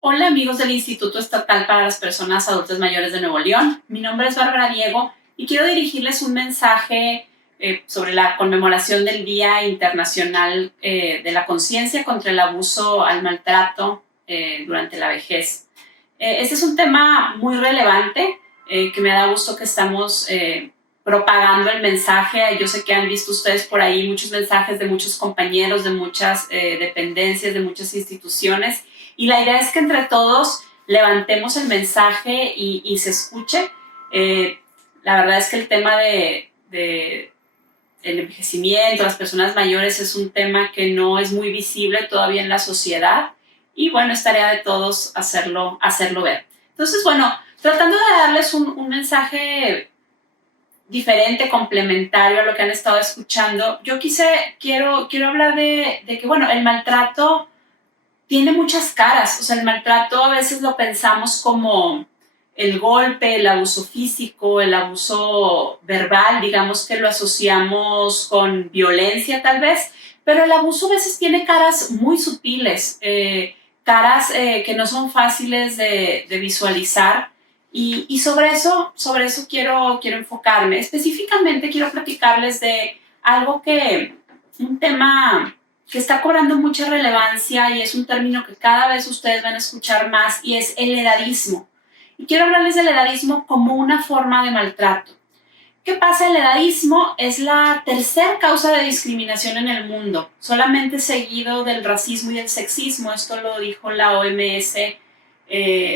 Hola amigos del Instituto Estatal para las Personas Adultas Mayores de Nuevo León. Mi nombre es Bárbara Diego y quiero dirigirles un mensaje sobre la conmemoración del Día Internacional de la Conciencia contra el Abuso al Maltrato durante la vejez. Este es un tema muy relevante que me da gusto que estamos propagando el mensaje. Yo sé que han visto ustedes por ahí muchos mensajes de muchos compañeros, de muchas dependencias, de muchas instituciones. Y la idea es que entre todos levantemos el mensaje y se escuche. La verdad es que el tema de el envejecimiento, las personas mayores, es un tema que no es muy visible todavía en la sociedad. Y bueno, es tarea de todos hacerlo ver. Entonces, bueno, tratando de darles un mensaje diferente, complementario a lo que han estado escuchando, quiero hablar de que, bueno, el maltrato tiene muchas caras. O sea, el maltrato a veces lo pensamos como el golpe, el abuso físico, el abuso verbal, digamos que lo asociamos con violencia tal vez, pero el abuso a veces tiene caras muy sutiles, caras que no son fáciles de visualizar. Y sobre eso quiero enfocarme. Específicamente quiero platicarles de un tema que está cobrando mucha relevancia y es un término que cada vez ustedes van a escuchar más, y es el edadismo. Y quiero hablarles del edadismo como una forma de maltrato. ¿Qué pasa? El edadismo es la tercera causa de discriminación en el mundo, solamente seguido del racismo y del sexismo. Esto lo dijo la OMS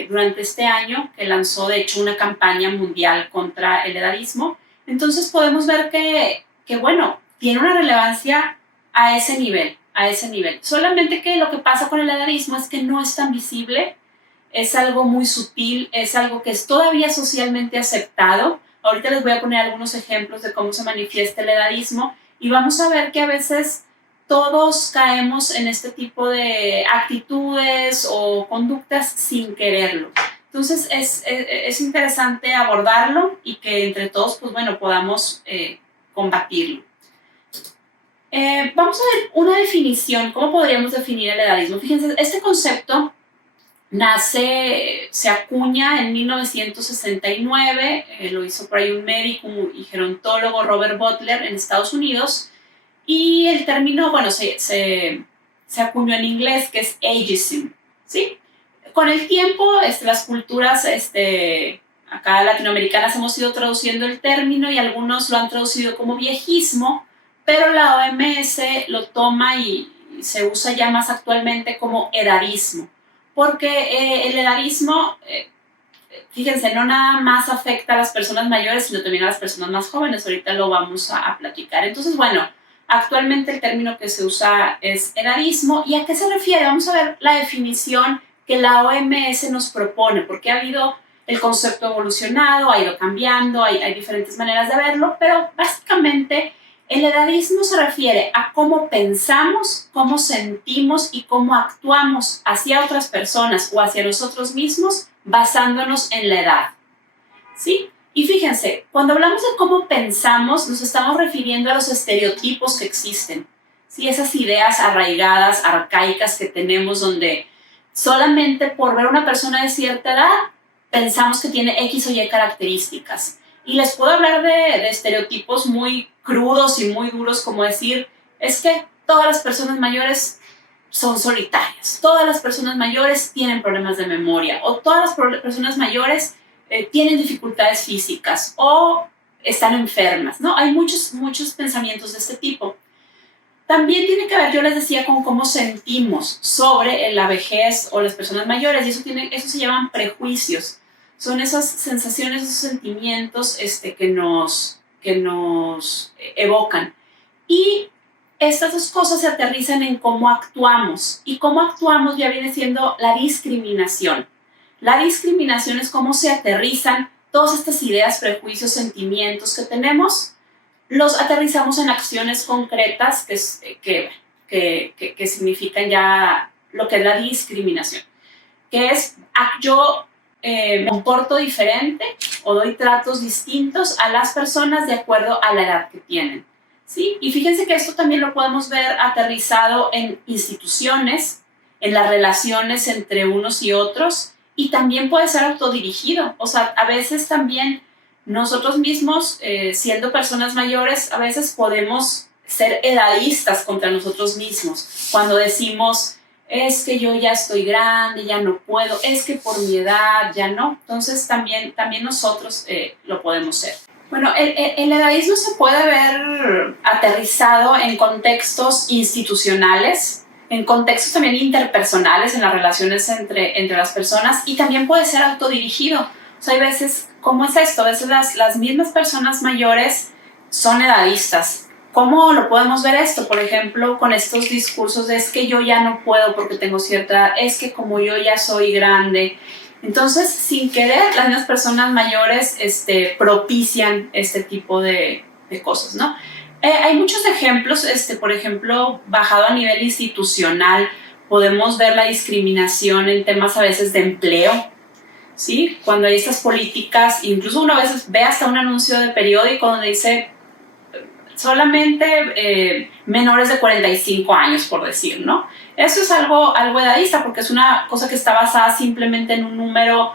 durante este año, que lanzó de hecho una campaña mundial contra el edadismo. Entonces podemos ver que bueno, tiene una relevancia a ese nivel, a ese nivel. Solamente que lo que pasa con el edadismo es que no es tan visible, es algo muy sutil, es algo que es todavía socialmente aceptado. Ahorita les voy a poner algunos ejemplos de cómo se manifiesta el edadismo y vamos a ver que a veces todos caemos en este tipo de actitudes o conductas sin quererlo. Entonces es interesante abordarlo y que entre todos, pues bueno, podamos combatirlo. Vamos a ver una definición. ¿Cómo podríamos definir el edadismo? Fíjense, este concepto se acuña en 1969, lo hizo por ahí un médico y gerontólogo, Robert Butler, en Estados Unidos, y el término, bueno, se acuñó en inglés, que es ageism, ¿sí? Con el tiempo, las culturas acá latinoamericanas hemos ido traduciendo el término y algunos lo han traducido como viejismo, pero la OMS lo toma y se usa ya más actualmente como edadismo, porque el edadismo, fíjense, no nada más afecta a las personas mayores, sino también a las personas más jóvenes. Ahorita lo vamos a platicar. Entonces, bueno, actualmente el término que se usa es edadismo. ¿Y a qué se refiere? Vamos a ver la definición que la OMS nos propone, porque el concepto evolucionado, ha ido cambiando, hay diferentes maneras de verlo, pero básicamente el edadismo se refiere a cómo pensamos, cómo sentimos y cómo actuamos hacia otras personas o hacia nosotros mismos basándonos en la edad, ¿sí? Y fíjense, cuando hablamos de cómo pensamos, nos estamos refiriendo a los estereotipos que existen, ¿sí? Esas ideas arraigadas, arcaicas que tenemos, donde solamente por ver a una persona de cierta edad pensamos que tiene X o Y características. Y les puedo hablar de estereotipos muy crudos y muy duros, como decir, es que todas las personas mayores son solitarias, todas las personas mayores tienen problemas de memoria, o todas las personas mayores tienen dificultades físicas o están enfermas, ¿no? Hay muchos pensamientos de este tipo. También tiene que ver, yo les decía, con cómo sentimos sobre la vejez o las personas mayores, y eso se llaman prejuicios. Son esas sensaciones, esos sentimientos que nos evocan. Y estas dos cosas se aterrizan en cómo actuamos. Y cómo actuamos ya viene siendo la discriminación. La discriminación es cómo se aterrizan todas estas ideas, prejuicios, sentimientos que tenemos, los aterrizamos en acciones concretas que significan ya lo que es la discriminación, que es yo me comporto diferente o doy tratos distintos a las personas de acuerdo a la edad que tienen, ¿sí? Y fíjense que esto también lo podemos ver aterrizado en instituciones, en las relaciones entre unos y otros, y también puede ser autodirigido. O sea, a veces también nosotros mismos, siendo personas mayores, a veces podemos ser edadistas contra nosotros mismos. Cuando decimos, es que yo ya estoy grande, ya no puedo, es que por mi edad ya no. Entonces también nosotros lo podemos ser. Bueno, el edadismo se puede ver aterrizado en contextos institucionales, en contextos también interpersonales, en las relaciones entre las personas, y también puede ser autodirigido. O sea, hay veces, ¿cómo es esto? A veces las mismas personas mayores son edadistas. ¿Cómo lo podemos ver esto? Por ejemplo, con estos discursos de es que yo ya no puedo porque tengo cierta edad, es que como yo ya soy grande. Entonces, sin querer, las mismas personas mayores propician este tipo de cosas, ¿no? Hay muchos ejemplos, por ejemplo, bajado a nivel institucional, podemos ver la discriminación en temas a veces de empleo, ¿sí? Cuando hay estas políticas, incluso uno a veces ve hasta un anuncio de periódico donde dice solamente menores de 45 años, por decir, ¿no? Eso es algo edadista, porque es una cosa que está basada simplemente en un número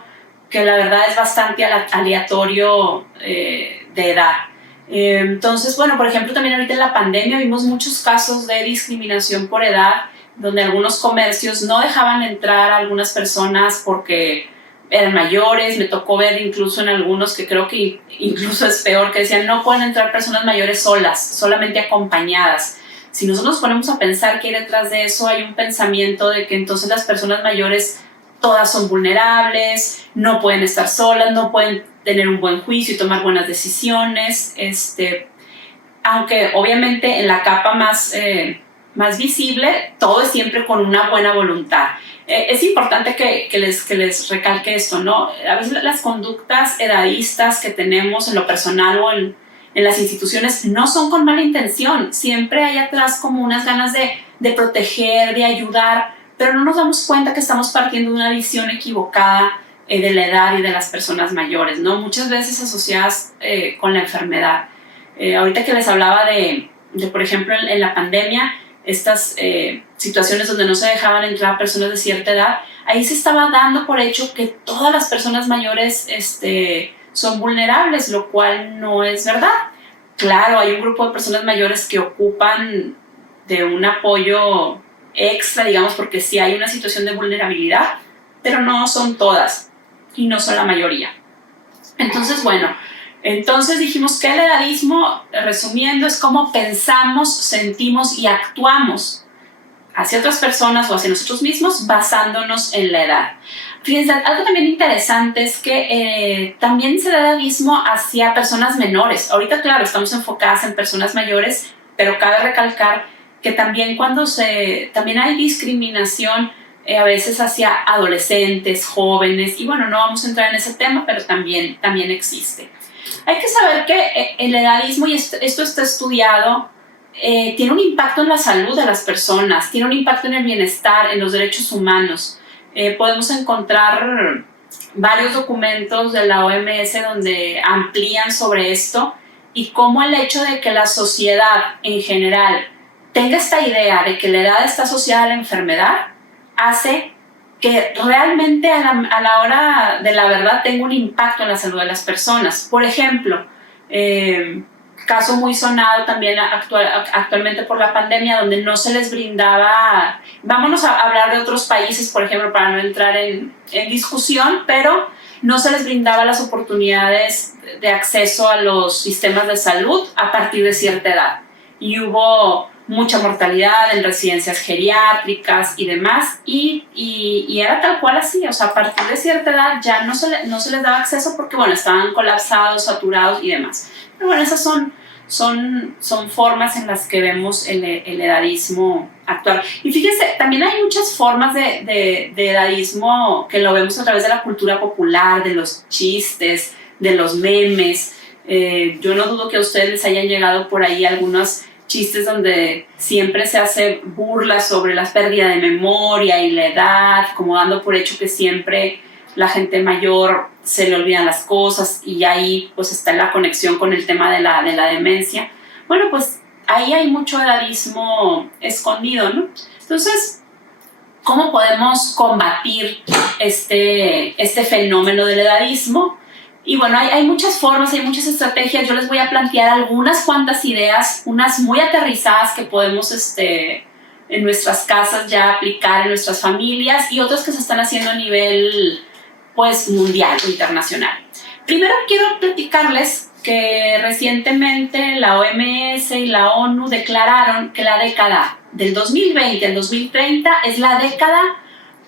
que la verdad es bastante aleatorio de edad. Entonces, bueno, por ejemplo, también ahorita en la pandemia vimos muchos casos de discriminación por edad, donde algunos comercios no dejaban entrar a algunas personas porque eran mayores. Me tocó ver incluso en algunos que creo que incluso es peor, que decían no pueden entrar personas mayores solas, solamente acompañadas. Si nosotros nos ponemos a pensar que hay detrás de eso, hay un pensamiento de que entonces las personas mayores todas son vulnerables, no pueden estar solas, no pueden tener un buen juicio y tomar buenas decisiones, aunque obviamente en la capa más visible, todo es siempre con una buena voluntad. Es importante que les recalque esto, ¿no? A veces las conductas edadistas que tenemos en lo personal o en las instituciones no son con mala intención. Siempre hay atrás como unas ganas de proteger, de ayudar, pero no nos damos cuenta que estamos partiendo de una visión equivocada de la edad y de las personas mayores, ¿no? Muchas veces asociadas con la enfermedad. Ahorita que les hablaba de por ejemplo, en la pandemia, estas situaciones donde no se dejaban entrar a personas de cierta edad, ahí se estaba dando por hecho que todas las personas mayores son vulnerables, lo cual no es verdad. Claro, hay un grupo de personas mayores que ocupan de un apoyo extra, digamos, porque sí hay una situación de vulnerabilidad, pero no son todas y no son la mayoría. Entonces, bueno, dijimos que el edadismo, resumiendo, es cómo pensamos, sentimos y actuamos hacia otras personas o hacia nosotros mismos basándonos en la edad. Fíjense, algo también interesante es que también se da edadismo hacia personas menores. Ahorita, claro, estamos enfocadas en personas mayores, pero cabe recalcar que también también hay discriminación a veces hacia adolescentes, jóvenes, y bueno, no vamos a entrar en ese tema, pero también existe. Hay que saber que el edadismo, y esto está estudiado, tiene un impacto en la salud de las personas, tiene un impacto en el bienestar, en los derechos humanos. Podemos encontrar varios documentos de la OMS donde amplían sobre esto y cómo el hecho de que la sociedad en general tenga esta idea de que la edad está asociada a la enfermedad hace que realmente a la hora de la verdad tenga un impacto en la salud de las personas. Por ejemplo, caso muy sonado también actualmente por la pandemia, donde no se les brindaba, vámonos a hablar de otros países, por ejemplo, para no entrar en discusión, pero no se les brindaba las oportunidades de acceso a los sistemas de salud a partir de cierta edad. Y hubo mucha mortalidad en residencias geriátricas y demás, y era tal cual así, o sea, a partir de cierta edad ya no se les daba acceso porque, bueno, estaban colapsados, saturados y demás. Pero bueno, esas son formas en las que vemos el edadismo actual. Y fíjense, también hay muchas formas de edadismo que lo vemos a través de la cultura popular, de los chistes, de los memes. Yo no dudo que a ustedes les hayan llegado por ahí algunos chistes donde siempre se hace burla sobre la pérdida de memoria y la edad, como dando por hecho que siempre la gente mayor se le olvidan las cosas, y ahí pues está la conexión con el tema de la demencia. Bueno, pues ahí hay mucho edadismo escondido, ¿no? Entonces, ¿Cómo podemos combatir este fenómeno del edadismo? Y bueno, hay muchas formas, hay muchas estrategias. Yo les voy a plantear algunas cuantas ideas, unas muy aterrizadas que podemos en nuestras casas ya aplicar en nuestras familias, y otras que se están haciendo a nivel pues mundial o internacional. Primero quiero platicarles que recientemente la OMS y la ONU declararon que la década del 2020 al 2030 es la década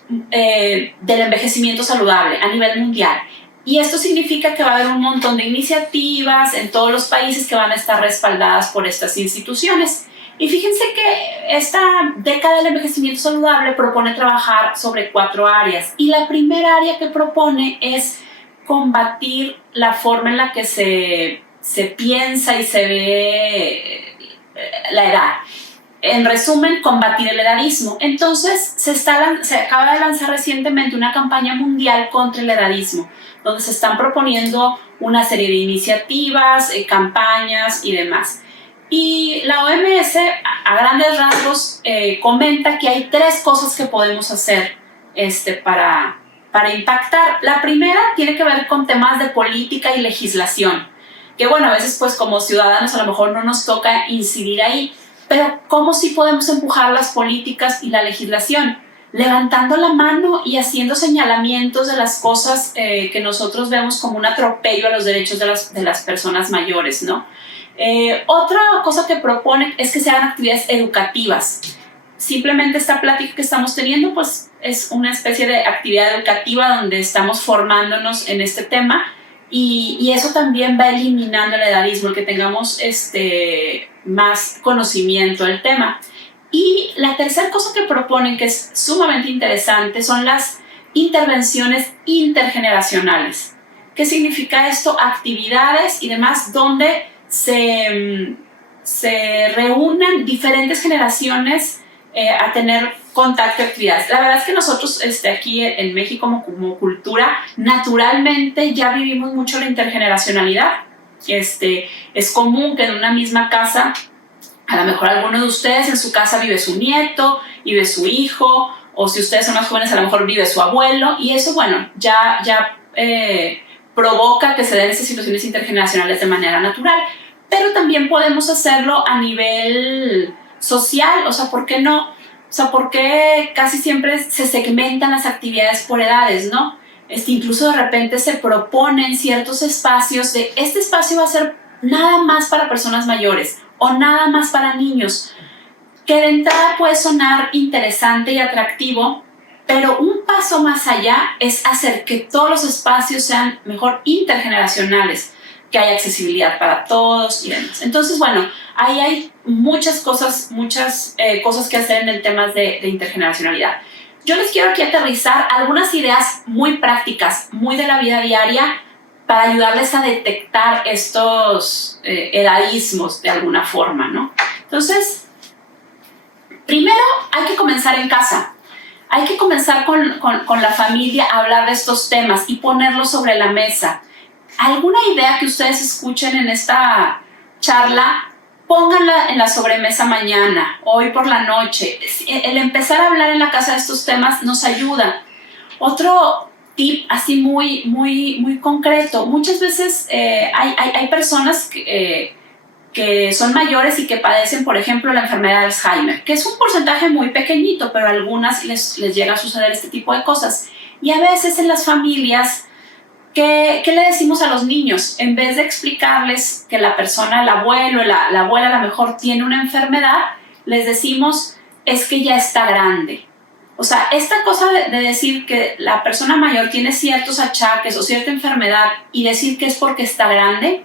del envejecimiento saludable a nivel mundial. Y esto significa que va a haber un montón de iniciativas en todos los países que van a estar respaldadas por estas instituciones. Y fíjense que esta década del envejecimiento saludable propone trabajar sobre 4 áreas. Y la primera área que propone es combatir la forma en la que se piensa y se ve la edad. En resumen, combatir el edadismo. Entonces, se acaba de lanzar recientemente una campaña mundial contra el edadismo, donde se están proponiendo una serie de iniciativas, campañas y demás. Y la OMS, a grandes rasgos, comenta que hay 3 cosas que podemos hacer para impactar. La primera tiene que ver con temas de política y legislación, que bueno, a veces pues como ciudadanos a lo mejor no nos toca incidir ahí, pero ¿cómo sí podemos empujar las políticas y la legislación? Levantando la mano y haciendo señalamientos de las cosas que nosotros vemos como un atropello a los derechos de las personas mayores, ¿no? Otra cosa que proponen es que se hagan actividades educativas. Simplemente esta plática que estamos teniendo pues es una especie de actividad educativa donde estamos formándonos en este tema, y eso también va eliminando el edadismo, el que tengamos más conocimiento del tema. Y la tercera cosa que proponen, que es sumamente interesante, son las intervenciones intergeneracionales. ¿Qué significa esto? Actividades y demás donde se reúnan diferentes generaciones a tener contacto y actividades. La verdad es que nosotros aquí en México como cultura, naturalmente ya vivimos mucho la intergeneracionalidad. Es común que en una misma casa, a lo mejor alguno de ustedes en su casa vive su nieto, vive su hijo, o si ustedes son más jóvenes a lo mejor vive su abuelo, y eso bueno, ya provoca que se den estas situaciones intergeneracionales de manera natural. Pero también podemos hacerlo a nivel social, o sea, ¿por qué no? O sea, ¿por qué casi siempre se segmentan las actividades por edades, no? Incluso de repente se proponen ciertos espacios de este espacio va a ser nada más para personas mayores o nada más para niños, que de entrada puede sonar interesante y atractivo, pero un paso más allá es hacer que todos los espacios sean mejor intergeneracionales, que haya accesibilidad para todos y demás. Entonces, bueno, ahí hay muchas cosas que hacer en el tema de intergeneracionalidad. Yo les quiero aquí aterrizar algunas ideas muy prácticas, muy de la vida diaria, para ayudarles a detectar estos edadismos de alguna forma, ¿no? Entonces, primero hay que comenzar en casa. Hay que comenzar con la familia a hablar de estos temas y ponerlos sobre la mesa. ¿Alguna idea que ustedes escuchen en esta charla? Pónganla en la sobremesa mañana, hoy por la noche. El empezar a hablar en la casa de estos temas nos ayuda. Otro tip así muy concreto. Muchas veces hay personas que son mayores y que padecen, por ejemplo, la enfermedad de Alzheimer, que es un porcentaje muy pequeñito, pero a algunas les llega a suceder este tipo de cosas. Y a veces en las familias, ¿qué le decimos a los niños? En vez de explicarles que la persona, el abuelo, la abuela a lo mejor tiene una enfermedad, les decimos, es que ya está grande. O sea, esta cosa de decir que la persona mayor tiene ciertos achaques o cierta enfermedad y decir que es porque está grande,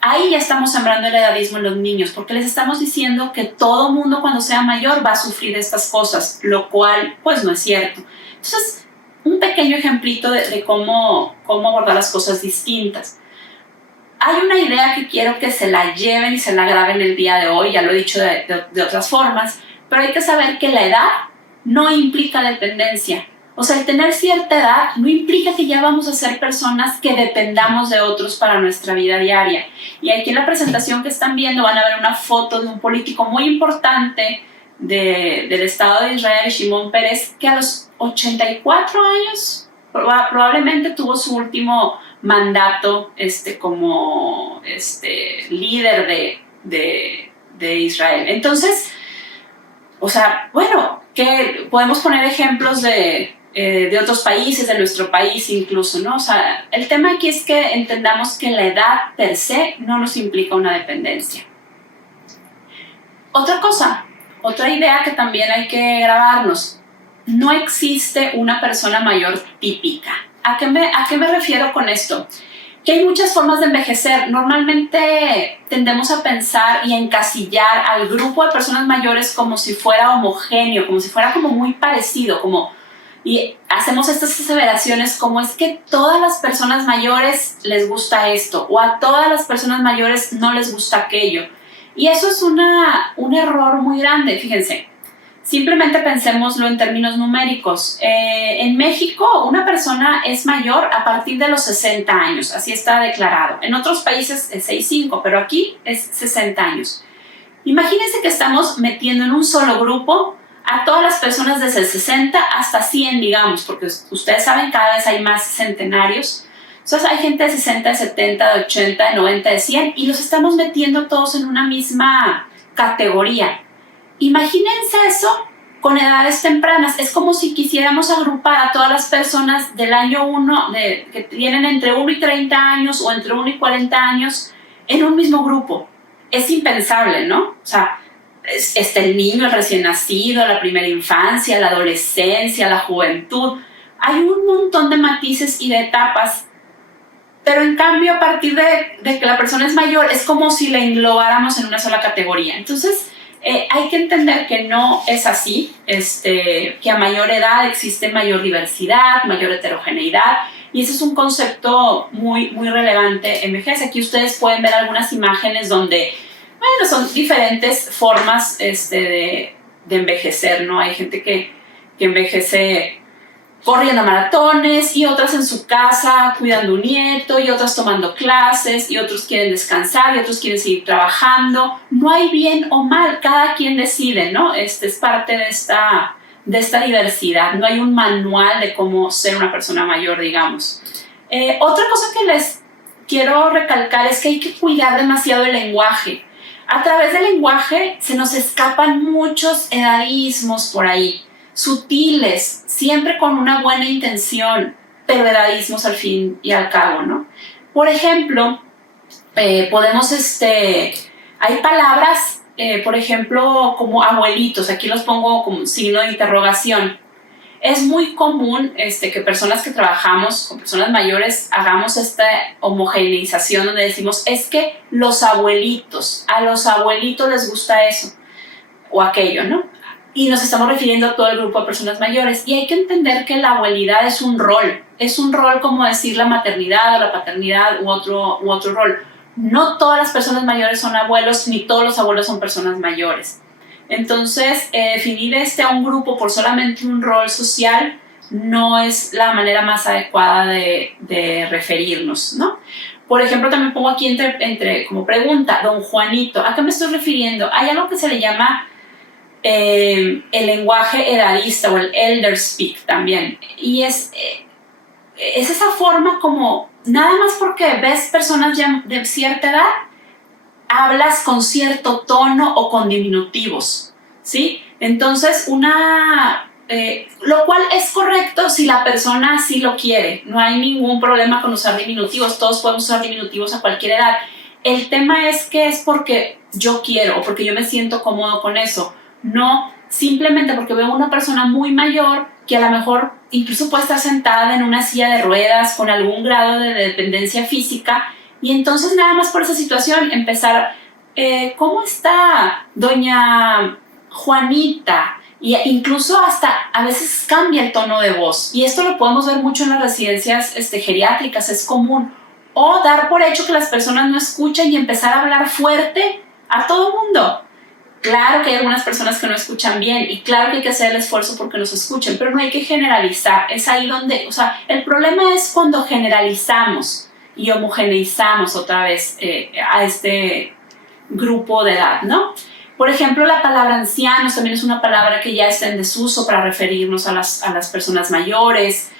ahí ya estamos sembrando el edadismo en los niños, porque les estamos diciendo que todo mundo cuando sea mayor va a sufrir estas cosas, lo cual pues no es cierto. Entonces, un pequeño ejemplito de cómo abordar las cosas distintas. Hay una idea que quiero que se la lleven y se la graben el día de hoy, ya lo he dicho de otras formas, pero hay que saber que la edad no implica dependencia. O sea, el tener cierta edad no implica que ya vamos a ser personas que dependamos de otros para nuestra vida diaria. Y aquí en la presentación que están viendo van a ver una foto de un político muy importante del Estado de Israel, Shimon Peres, que a los 84 años probablemente tuvo su último mandato como líder de Israel. Entonces, o sea, bueno, que podemos poner ejemplos de otros países, de nuestro país incluso, ¿no? O sea, el tema aquí es que entendamos que la edad per se no nos implica una dependencia. Otra cosa, otra idea que también hay que grabarnos, no existe una persona mayor típica. ¿A qué me refiero con esto? Que hay muchas formas de envejecer. Normalmente tendemos a pensar y a encasillar al grupo de personas mayores como si fuera homogéneo, como si fuera como muy parecido, y hacemos estas aseveraciones como es que todas las personas mayores les gusta esto o a todas las personas mayores no les gusta aquello. Y eso es un error muy grande, fíjense. Simplemente pensémoslo en términos numéricos. En México, una persona es mayor a partir de los 60 años, así está declarado. En otros países es 65, pero aquí es 60 años. Imagínense que estamos metiendo en un solo grupo a todas las personas desde el 60 hasta 100, digamos, porque ustedes saben, cada vez hay más centenarios. Entonces hay gente de 60, de 70, de 80, de 90, de 100 y los estamos metiendo todos en una misma categoría. Imagínense eso con edades tempranas. Es como si quisiéramos agrupar a todas las personas del año 1, que tienen entre 1 y 30 años o entre 1 y 40 años en un mismo grupo. Es impensable, ¿no? O sea, está el niño, el recién nacido, la primera infancia, la adolescencia, la juventud. Hay un montón de matices y de etapas. Pero en cambio, a partir de que la persona es mayor, es como si la englobáramos en una sola categoría. Entonces, hay que entender que no es así, que a mayor edad existe mayor diversidad, mayor heterogeneidad, y ese es un concepto muy, muy relevante en vejez. Aquí ustedes pueden ver algunas imágenes donde, bueno, son diferentes formas de envejecer, ¿no? Hay gente que envejece corriendo maratones y otras en su casa cuidando un nieto y otras tomando clases y otros quieren descansar y otros quieren seguir trabajando. No hay bien o mal, cada quien decide, ¿no? Es parte de esta diversidad. No hay un manual de cómo ser una persona mayor, digamos. Otra cosa que les quiero recalcar es que hay que cuidar demasiado el lenguaje. A través del lenguaje se nos escapan muchos edadismos por ahí, sutiles, siempre con una buena intención, pero edadismos al fin y al cabo, ¿no? Por ejemplo, podemos, hay palabras, por ejemplo, como abuelitos, aquí los pongo como signo de interrogación. Es muy común que personas que trabajamos con personas mayores hagamos esta homogeneización donde decimos, es que los abuelitos, a los abuelitos les gusta eso o aquello, ¿no? Y nos estamos refiriendo a todo el grupo de personas mayores. Y hay que entender que la abuelidad es un rol como decir la maternidad o la paternidad u otro rol. No todas las personas mayores son abuelos, ni todos los abuelos son personas mayores. Entonces, definir a un grupo por solamente un rol social no es la manera más adecuada de referirnos, ¿no? Por ejemplo, también pongo aquí como pregunta, don Juanito, ¿a qué me estoy refiriendo? Hay algo que se le llama el lenguaje edadista o el elder speak también. Y es esa forma como, nada más porque ves personas ya de cierta edad, hablas con cierto tono o con diminutivos, ¿sí? Entonces, lo cual es correcto si la persona así lo quiere. No hay ningún problema con usar diminutivos. Todos podemos usar diminutivos a cualquier edad. El tema es que es porque yo quiero o porque yo me siento cómodo con eso. No simplemente porque veo una persona muy mayor que a lo mejor incluso puede estar sentada en una silla de ruedas con algún grado de dependencia física y entonces nada más por esa situación empezar, ¿cómo está doña Juanita? Y incluso hasta a veces cambia el tono de voz y esto lo podemos ver mucho en las residencias geriátricas, es común. O dar por hecho que las personas no escuchan y empezar a hablar fuerte a todo el mundo. Claro que hay algunas personas que no escuchan bien y claro que hay que hacer el esfuerzo porque nos escuchen, pero no hay que generalizar. Es ahí donde, o sea, el problema es cuando generalizamos y homogeneizamos otra vez a este grupo de edad, ¿no? Por ejemplo, la palabra ancianos también es una palabra que ya está en desuso para referirnos a las personas mayores.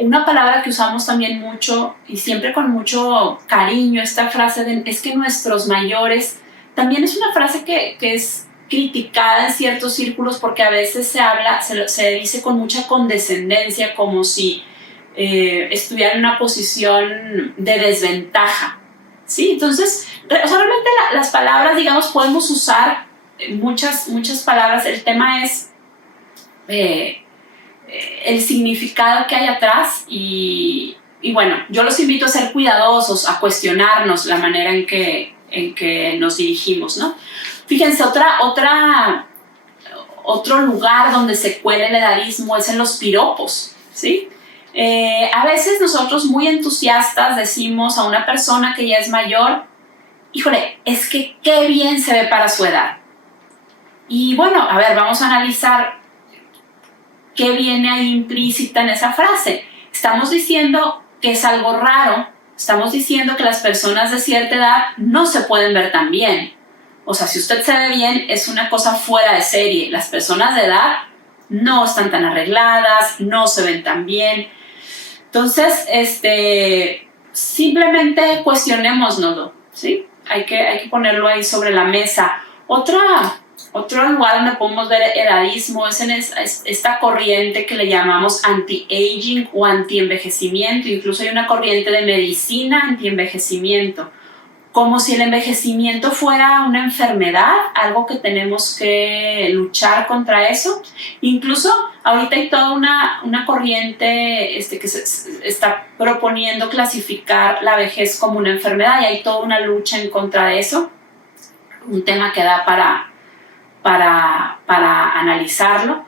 Una palabra que usamos también mucho y siempre con mucho cariño, esta frase de es que nuestros mayores, también es una frase que es criticada en ciertos círculos porque a veces se dice con mucha condescendencia, como si estuviera en una posición de desventaja, ¿sí? Entonces, realmente las palabras, digamos, podemos usar muchas palabras. El tema es el significado que hay atrás y bueno, yo los invito a ser cuidadosos, a cuestionarnos la manera en que nos dirigimos, ¿no? Fíjense, otro lugar donde se cuela el edadismo es en los piropos, ¿sí? A veces nosotros muy entusiastas decimos a una persona que ya es mayor, híjole, es que qué bien se ve para su edad. Y bueno, a ver, vamos a analizar qué viene ahí implícita en esa frase. Estamos diciendo que es algo raro, estamos diciendo que las personas de cierta edad no se pueden ver tan bien. O sea, si usted se ve bien, es una cosa fuera de serie. Las personas de edad no están tan arregladas, no se ven tan bien. Entonces, simplemente cuestionémoslo, ¿sí? Hay que ponerlo ahí sobre la mesa. Otro lugar donde podemos ver edadismo es en esta corriente que le llamamos anti-aging o anti-envejecimiento. Incluso hay una corriente de medicina anti-envejecimiento, como si el envejecimiento fuera una enfermedad, algo que tenemos que luchar contra eso. Incluso ahorita hay toda una corriente que se está proponiendo clasificar la vejez como una enfermedad y hay toda una lucha en contra de eso. Un tema que da para analizarlo.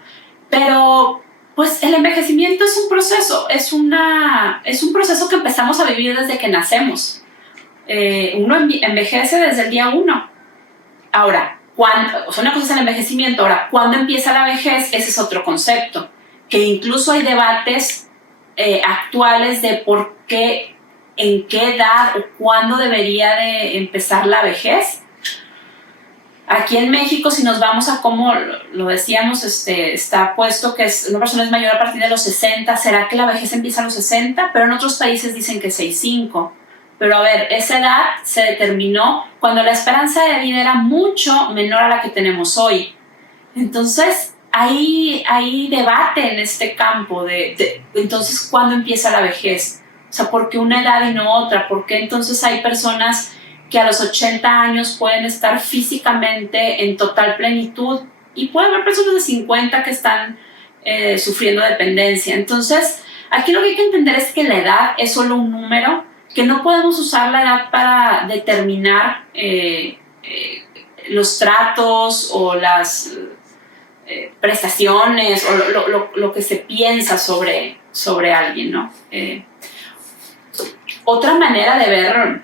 Pero pues el envejecimiento es un proceso, es un proceso que empezamos a vivir desde que nacemos. Uno envejece desde el día 1. Ahora, una cosa es el envejecimiento, ahora, ¿cuándo empieza la vejez? Ese es otro concepto, que incluso hay debates actuales de por qué, en qué edad o cuándo debería de empezar la vejez. Aquí en México, si nos vamos a cómo lo decíamos, está puesto que una persona es mayor a partir de los 60, ¿será que la vejez empieza a los 60? Pero en otros países dicen que 65. Pero a ver, esa edad se determinó cuando la esperanza de vida era mucho menor a la que tenemos hoy. Entonces, hay debate en este campo entonces, ¿cuándo empieza la vejez? O sea, ¿por qué una edad y no otra? ¿Por qué entonces hay personas que a los 80 años pueden estar físicamente en total plenitud y puede haber personas de 50 que están sufriendo dependencia? Entonces, aquí lo que hay que entender es que la edad es solo un número, que no podemos usar la edad para determinar los tratos o las prestaciones o lo que se piensa sobre alguien, ¿no? Otra manera de ver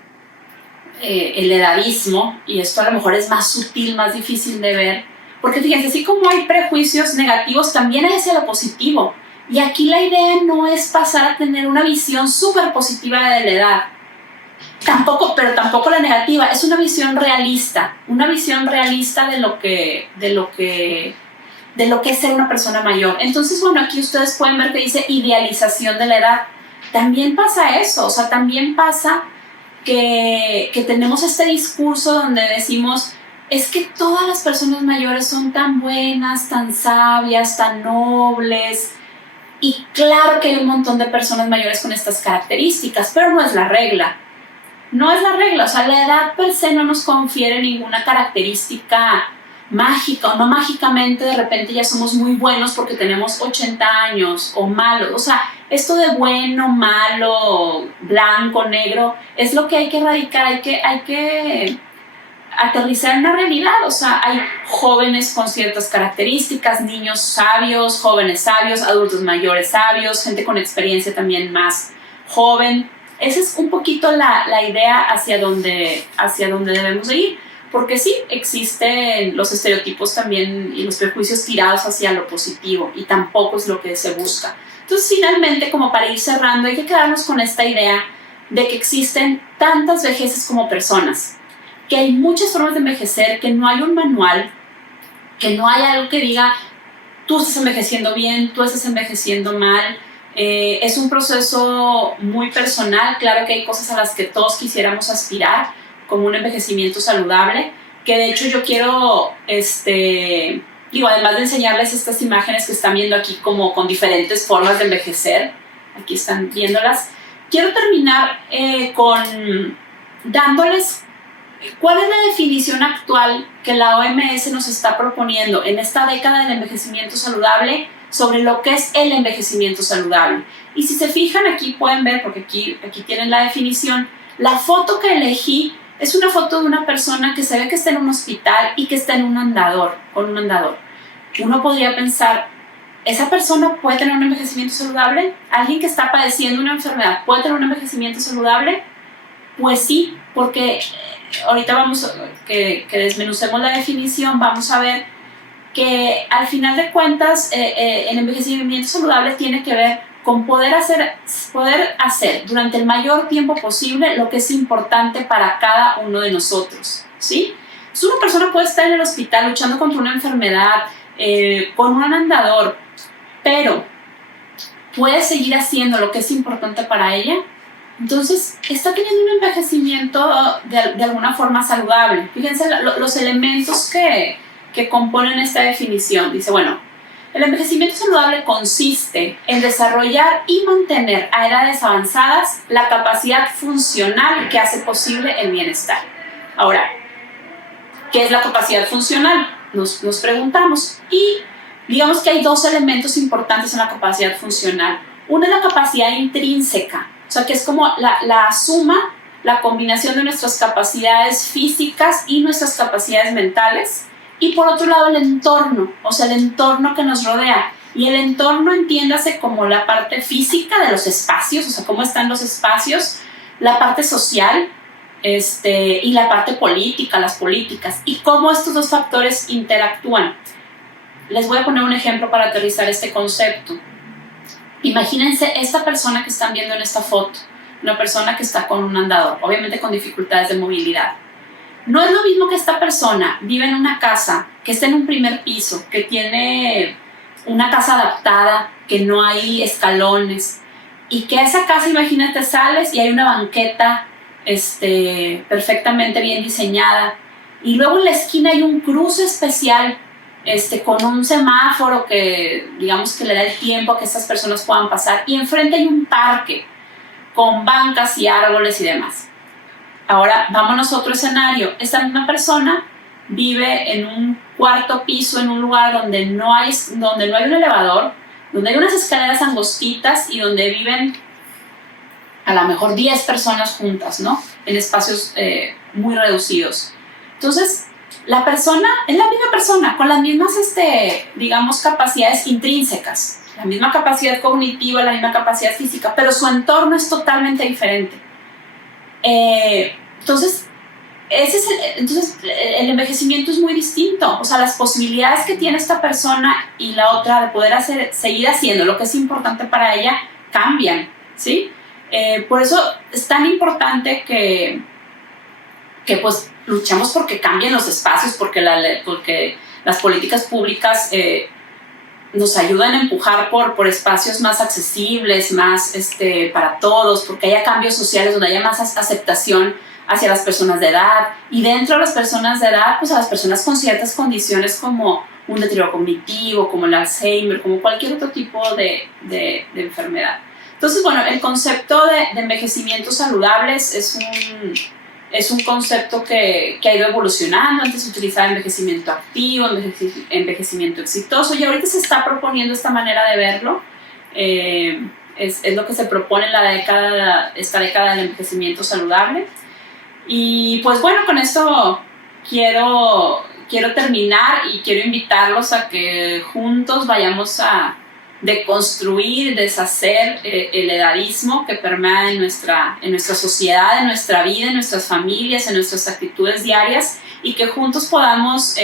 el edadismo, y esto a lo mejor es más sutil, más difícil de ver, porque fíjense, así como hay prejuicios negativos, también hay hacia lo positivo. Y aquí la idea no es pasar a tener una visión súper positiva de la edad, pero tampoco la negativa, es una visión realista de lo que es ser una persona mayor. Entonces, bueno, aquí ustedes pueden ver que dice idealización de la edad. También pasa eso, o sea, también pasa que tenemos este discurso donde decimos, es que todas las personas mayores son tan buenas, tan sabias, tan nobles. Y claro que hay un montón de personas mayores con estas características, pero no es la regla. No es la regla, o sea, la edad per se no nos confiere ninguna característica mágica, o no mágicamente de repente ya somos muy buenos porque tenemos 80 años o malos. O sea, esto de bueno, malo, blanco, negro, es lo que hay que erradicar, hay que aterrizar en la realidad. O sea, hay jóvenes con ciertas características, niños sabios, jóvenes sabios, adultos mayores sabios, gente con experiencia también más joven. Esa es un poquito la idea hacia donde debemos de ir, porque sí, existen los estereotipos también y los prejuicios tirados hacia lo positivo y tampoco es lo que se busca. Entonces, finalmente, como para ir cerrando, hay que quedarnos con esta idea de que existen tantas vejeces como personas. que hay muchas formas de envejecer, que no hay un manual, que no hay algo que diga tú estás envejeciendo bien, tú estás envejeciendo mal. Es un proceso muy personal. Claro que hay cosas a las que todos quisiéramos aspirar, como un envejecimiento saludable, que de hecho yo quiero, además de enseñarles estas imágenes que están viendo aquí como con diferentes formas de envejecer, aquí están viéndolas, quiero terminar con dándoles cuál es la definición actual que la OMS nos está proponiendo en esta década del envejecimiento saludable sobre lo que es el envejecimiento saludable. Y si se fijan, aquí pueden ver, porque aquí tienen la definición, la foto que elegí es una foto de una persona que se ve que está en un hospital y que está en un andador, con un andador. Uno podría pensar, ¿esa persona puede tener un envejecimiento saludable? ¿Alguien que está padeciendo una enfermedad puede tener un envejecimiento saludable? Pues sí, porque ahorita vamos que desmenucemos la definición, vamos a ver que al final de cuentas el envejecimiento saludable tiene que ver con poder hacer durante el mayor tiempo posible lo que es importante para cada uno de nosotros, ¿sí? Entonces una persona puede estar en el hospital luchando contra una enfermedad, con un andador, pero puede seguir haciendo lo que es importante para ella. Entonces, está teniendo un envejecimiento de alguna forma saludable. Fíjense los elementos que componen esta definición. Dice, bueno, el envejecimiento saludable consiste en desarrollar y mantener a edades avanzadas la capacidad funcional que hace posible el bienestar. Ahora, ¿qué es la capacidad funcional? Nos preguntamos. Y digamos que hay dos elementos importantes en la capacidad funcional. Una es la capacidad intrínseca, o sea, que es como la suma, la combinación de nuestras capacidades físicas y nuestras capacidades mentales. Y por otro lado, el entorno, o sea, el entorno que nos rodea. Y el entorno, entiéndase como la parte física de los espacios, o sea, cómo están los espacios, la parte social, y la parte política, las políticas, y cómo estos dos factores interactúan. Les voy a poner un ejemplo para aterrizar este concepto. Imagínense esta persona que están viendo en esta foto, una persona que está con un andador, obviamente con dificultades de movilidad. No es lo mismo que esta persona vive en una casa que está en un primer piso, que tiene una casa adaptada, que no hay escalones, y que a esa casa, imagínate, sales y hay una banqueta perfectamente bien diseñada, y luego en la esquina hay un cruce especial con un semáforo que digamos que le da el tiempo a que estas personas puedan pasar, y enfrente hay un parque con bancas y árboles y demás. Ahora vámonos a otro escenario. Esta misma persona vive en un cuarto piso, en un lugar donde no hay un elevador, donde hay unas escaleras angostitas y donde viven a lo mejor 10 personas juntas, ¿no? En espacios muy reducidos. Entonces, la persona es la misma persona, con las mismas, digamos, capacidades intrínsecas, la misma capacidad cognitiva, la misma capacidad física, pero su entorno es totalmente diferente. Entonces, el envejecimiento es muy distinto. O sea, las posibilidades que tiene esta persona y la otra de poder seguir haciendo lo que es importante para ella cambian, ¿sí? Por eso es tan importante que pues luchamos porque cambien los espacios, porque las políticas públicas nos ayudan a empujar por espacios más accesibles, más para todos, porque haya cambios sociales donde haya más aceptación hacia las personas de edad, y dentro de las personas de edad, pues a las personas con ciertas condiciones como un deterioro cognitivo, como el Alzheimer, como cualquier otro tipo de enfermedad. Entonces, bueno, el concepto de envejecimiento saludable es un concepto que ha ido evolucionando. Antes se utilizaba envejecimiento activo, envejecimiento exitoso, y ahorita se está proponiendo esta manera de verlo. Es lo que se propone en esta década del envejecimiento saludable. Y pues bueno, con esto quiero terminar y quiero invitarlos a que juntos vayamos a deconstruir, deshacer el edadismo que permea en nuestra sociedad, en nuestra vida, en nuestras familias, en nuestras actitudes diarias, y que juntos podamos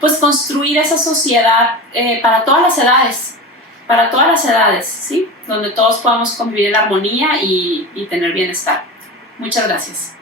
pues construir esa sociedad para todas las edades, ¿sí? Donde todos podamos convivir en armonía y tener bienestar. Muchas gracias.